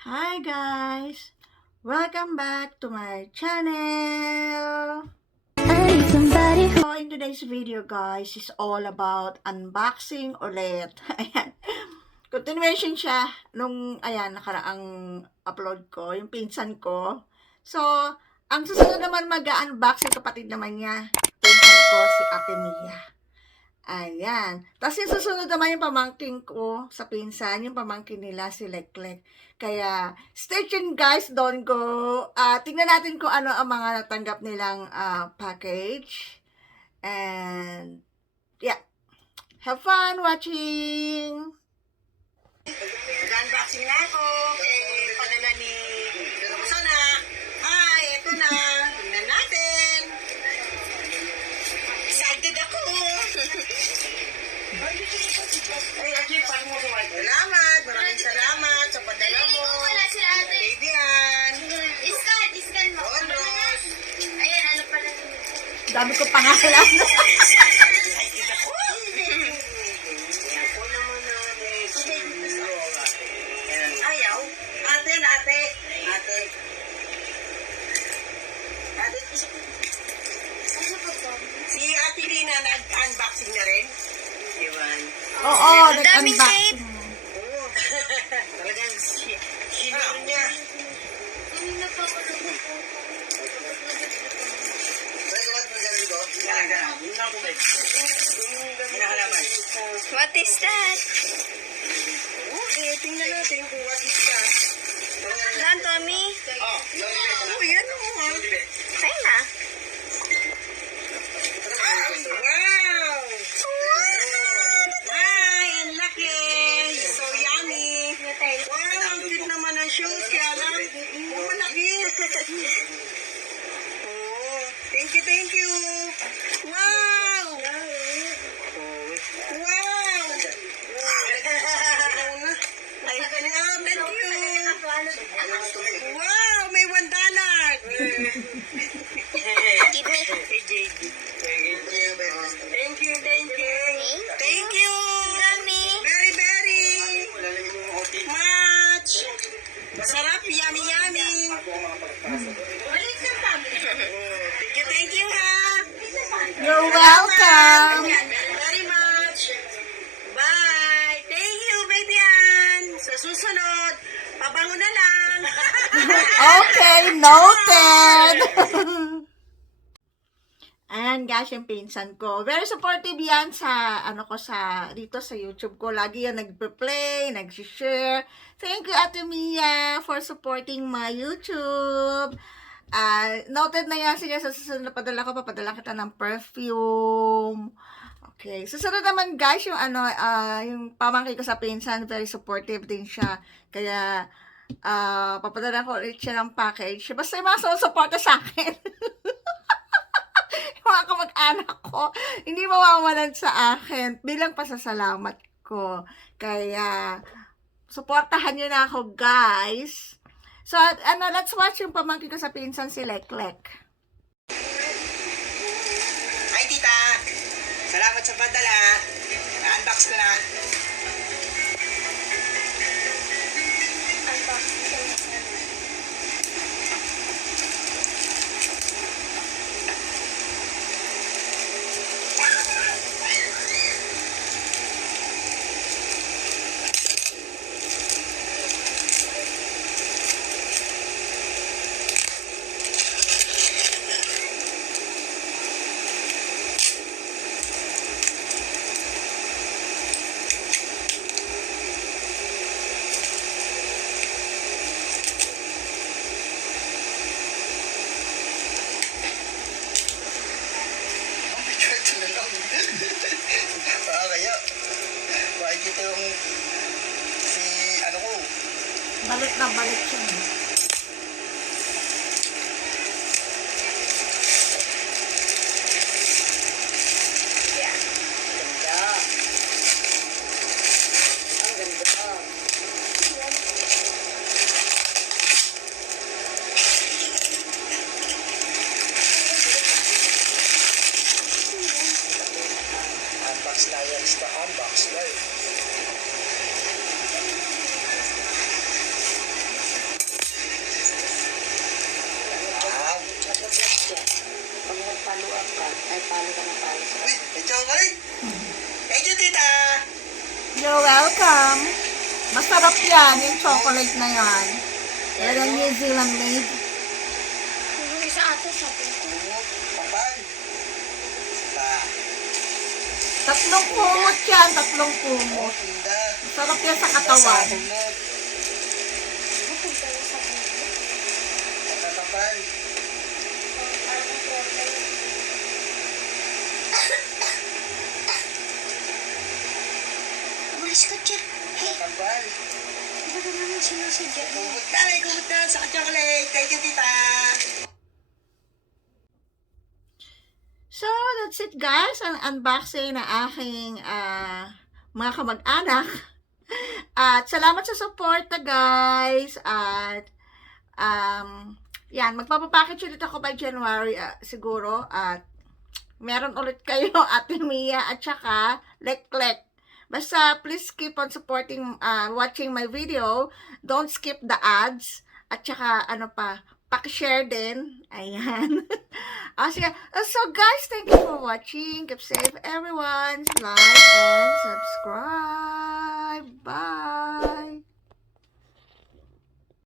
Hi guys! Welcome back to my channel! So in today's video guys is all about unboxing ulit. Ayan. Continuation siya nung nakaraang upload ko, yung pinsan ko. So, ang susunod naman mag-unboxing kapatid naman niya. Pinsan ko si Ate Mia. Ayan. Tapos yung susunod naman yung pamangkin ko sa pinsan, yung pamangkin nila si Leklek. Kaya, stay tuned guys, don't go. Tingnan natin kung ano ang mga natanggap nilang package. And, yeah. Have fun watching! Unboxing na ako. Padala ni Sana. Hi, eto na. Tingnan natin. Excited ako. Ay, Ajay, paano mo sumat? Salamat. Maraming salamat sa padala mo. Wala si ate. Baby Ann. Iskan mo. Bonros. Ayan, ano pala. Dami ko pangalan. Excited ako. Ako naman ayaw. Ate. Si Ate Lina nag-unboxing na rin. Iwan. Oo, daming nag-unboxing. Oo. Talagang sinur niya. Kanina pa ako What is that? Tingnan natin kung what is that. Lan, Tommy? Yan o. Tayo na. Wow! Ay, ang laki! So yummy! Wow, ang cute naman ang shoes. Kaya lang, malaki. Oh, thank you. Wow! Wow! Thank you. Wow, may $1. Give me. Hey, JD. Thank you. Thank you. Tommy? Very much. Masarap, yummy. Thank you, ha. You're welcome! Very much. Bye. Thank you, baby Ann. Sa susunod, pabango na lang. Okay, noted! Ayan guys, yung pinsan ko. Very supportive yan sa, dito sa YouTube ko. Lagi yan nagpe-play, nag-share. Thank you, Ate Mia, for supporting my YouTube. Noted na yan siya sa susunod na papadala kita ng perfume. Okay, susunod naman guys, yung yung pamangkin ko sa pinsan, very supportive din siya. Kaya, papadala ko ulit siya ng package. Basta yung mga susuporta sa akin. Yung mga kamag-anak ko, hindi mawawalan sa akin bilang pasasalamat ko. Kaya, suportahan nyo na ako, guys. So, let's watch yung pamangkin ko sa pinsan si Leklek. Hi, tita. Salamat sa padala. Na-unbox ko na. Kaya, makikita yung ko. Balik siya. Ganda. Ang ganda. Unbox na yan. Unbox na yun. Masarap yan, yung chocolate na yan. Yan ang New Zealand made. Yung isa ate sa Kapal. Tatlong kumot yan, tatlong kumot. Masarap yan sa katawan. Kapal. Umalis ka dyan. Hey, Kapal. di ba naman sinasadya mo? Kumot na sa chocolate. Thank you, tita. So, that's it guys. Ang unboxing na aking mga kamag-anak. At salamat sa support na guys. At yan, magpapapackage ulit ako by January siguro. At meron ulit kayo Ate Mia at saka Lek-Lek. Basta please keep on supporting, watching my video. Don't skip the ads. At saka ano pa, paki-share din. Ayan. Sige. So guys, thank you for watching. Keep safe everyone. Like and subscribe. Bye.